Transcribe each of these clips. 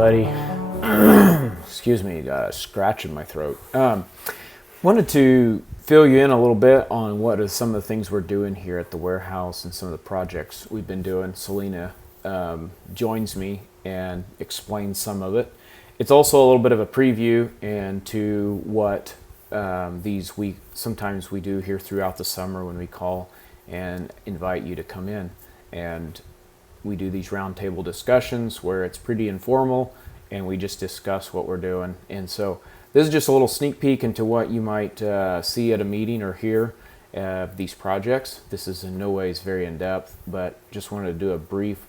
everybody. Excuse me, got a scratch in my throat. Wanted to fill you in a little bit on what are some of the things we're doing here at the warehouse and some of the projects we've been doing. Celena joins me and explains some of it. It's also a little bit of a preview into what sometimes we do here throughout the summer when we call and invite you to come in. And we do these roundtable discussions where it's pretty informal and we just discuss what we're doing. And so this is just a little sneak peek into what you might see at a meeting or hear of these projects. This is in no ways very in-depth, but just wanted to do a brief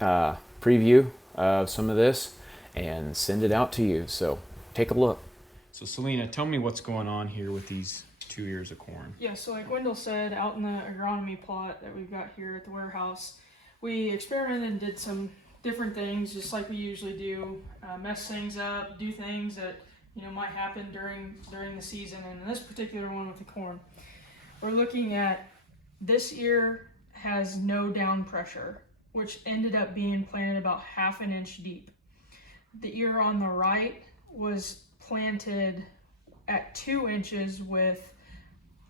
preview of some of this and send it out to you. So take a look. So Celena, tell me what's going on here with these 2 ears of corn. Yeah, so like Wendell said, out in the agronomy plot that we've got here at the warehouse, we experimented and did some different things, just like we usually do, mess things up, do things that might happen during the season. And in this particular one with the corn, we're looking at this ear has no down pressure, which ended up being planted about 1/2 inch deep. The ear on the right was planted at 2 inches with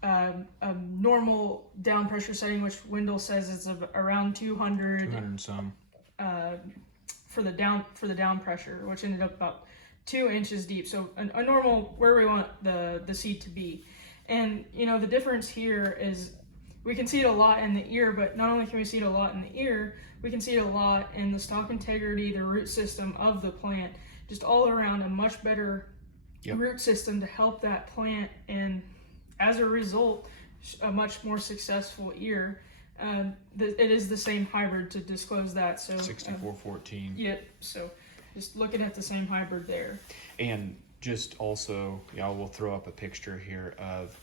a normal down pressure setting, which Wendell says is around 200 and some for the down pressure, which ended up about 2 inches deep. So a normal where we want the seed to be. And the difference here is we can see it a lot in the ear, but not only can we see it a lot in the ear, we can see it a lot in the stalk integrity, the root system of the plant, just all around a much better root system to help that plant, and as a result, a much more successful ear. It is the same hybrid, to disclose that. So 6414. Yep. So just looking at the same hybrid there. And just also, we'll throw up a picture here of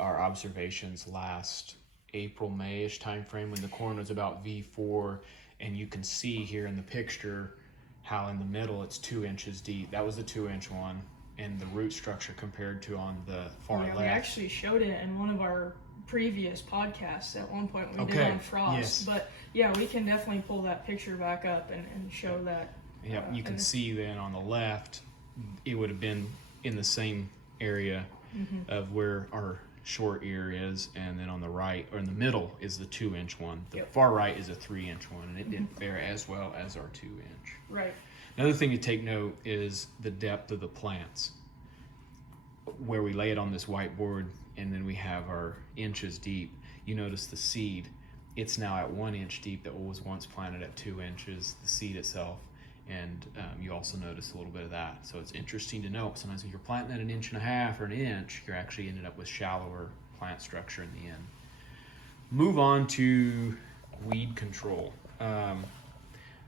our observations last April, May-ish time frame when the corn was about V4, and you can see here in the picture how in the middle it's 2 inches deep. That was the 2-inch one, and the root structure compared to on the far left. We actually showed it in one of our previous podcasts at one point we did on frost. Yes. But yeah, we can definitely pull that picture back up and show that. Yeah, you can see then on the left, it would have been in the same area of where our short ear is, and then on the right, or in the middle, is the 2-inch one. The far right is a 3-inch one, and it didn't fare as well as our 2-inch. Right. Another thing to take note is the depth of the plants. Where we lay it on this whiteboard, and then we have our inches deep, you notice the seed, it's now at 1 inch deep that was once planted at 2 inches, the seed itself. And you also notice a little bit of that. So it's interesting to note, sometimes if you're planting at 1.5 inches or an inch, you're actually ended up with shallower plant structure in the end. Move on to weed control.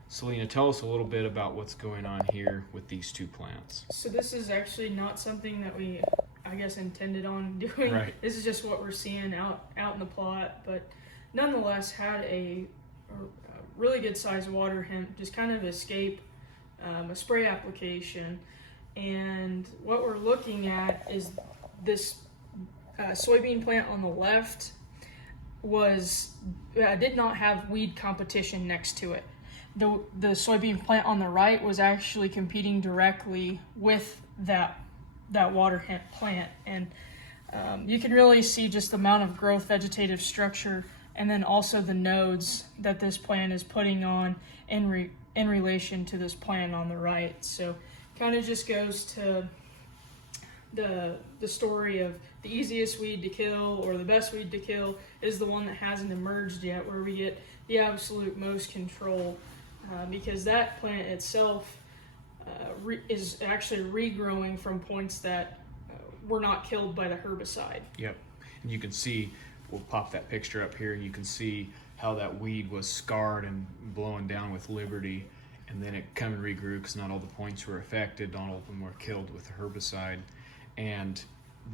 Celena, tell us a little bit about what's going on here with these two plants. So this is actually not something that we, intended on doing. Right. This is just what we're seeing out in the plot, but nonetheless had a really good sized water hemp just kind of escape a spray application. And what we're looking at is this soybean plant on the left did not have weed competition next to it. The soybean plant on the right was actually competing directly with that water hemp plant. And you can really see just the amount of growth, vegetative structure, and then also the nodes that this plant is putting on in relation to this plant on the right. So kind of just goes to the story of the easiest weed to kill, or the best weed to kill, is the one that hasn't emerged yet, where we get the absolute most control, because that plant itself is actually regrowing from points that were not killed by the herbicide. Yep. And you can see, we'll pop that picture up here, and you can see how that weed was scarred and blowing down with Liberty, and then it come and regrew because not all the points were affected, not all of them were killed with the herbicide. And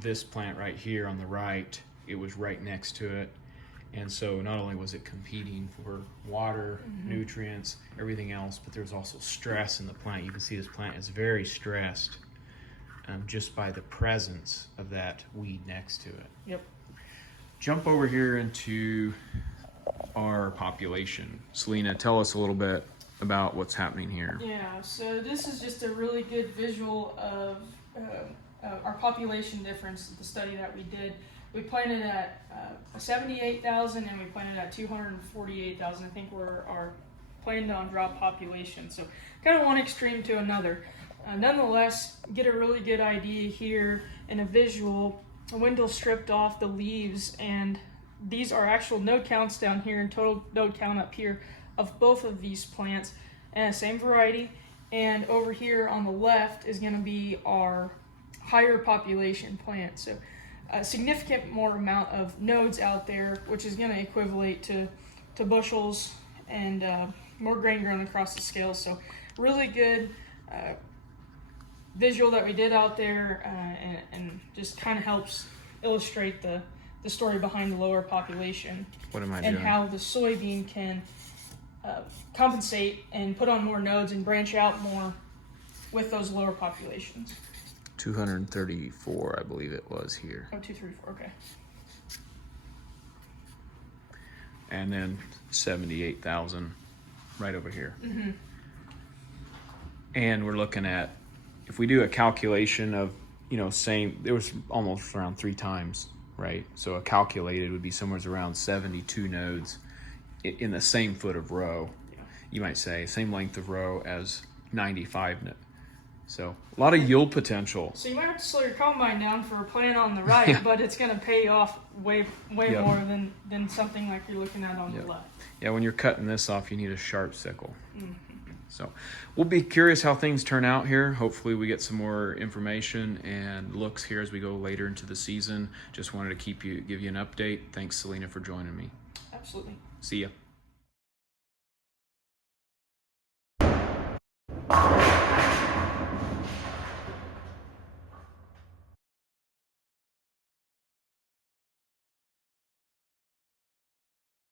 this plant right here on the right, it was right next to it, and so not only was it competing for water, nutrients, everything else, but there's also stress in the plant. You can see this plant is very stressed just by the presence of that weed next to it. Yep. Jump over here into our population. Celena, tell us a little bit about what's happening here. Yeah, so this is just a really good visual of our population difference, the study that we did. We planted at 78,000 and we planted at 248,000. I think we're planning on drop population. So kind of one extreme to another. Nonetheless, get a really good idea here in a visual. The window stripped off the leaves, and these are actual node counts down here and total node count up here of both of these plants, and same variety. And over here on the left is going to be our higher population plant. So a significant more amount of nodes out there, which is going to equivalent to bushels and more grain grown across the scales. So really good visual that we did out there, and just kind of helps illustrate the story behind the lower population. What am I and doing? how the soybean can compensate and put on more nodes and branch out more with those lower populations. 234, I believe it was here. Oh, 2, 3, 4, okay. And then 78,000 right over here. Mm-hmm. And we're looking at, if we do a calculation of, same, there was almost around 3 times, right? So a calculated would be somewhere around 72 nodes in the same foot of row. Yeah. You might say same length of row as 95 nodes. So a lot of yield potential. So you might have to slow your combine down for a plant on the right, but it's going to pay off way Yep. more than something like you're looking at on Yep. the left. Yeah, when you're cutting this off, you need a sharp sickle. Mm-hmm. So we'll be curious how things turn out here. Hopefully we get some more information and looks here as we go later into the season. Just wanted to give you an update. Thanks, Celena, for joining me. Absolutely. See ya.